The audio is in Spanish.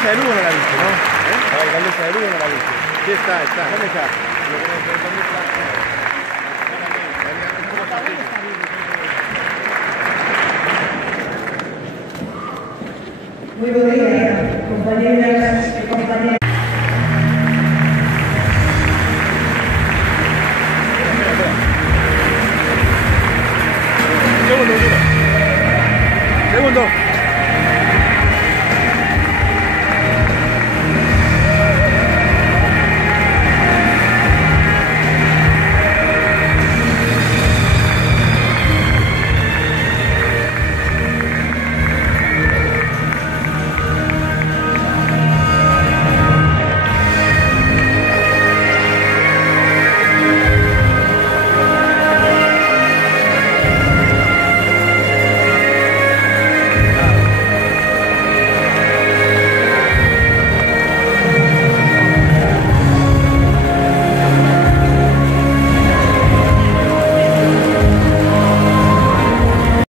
alcaldesa de Lugo no la viste, ¿no? La alcaldesa de Lugo no la viste. Sí, está. ¿Dónde está? Muy buenos días, compañeras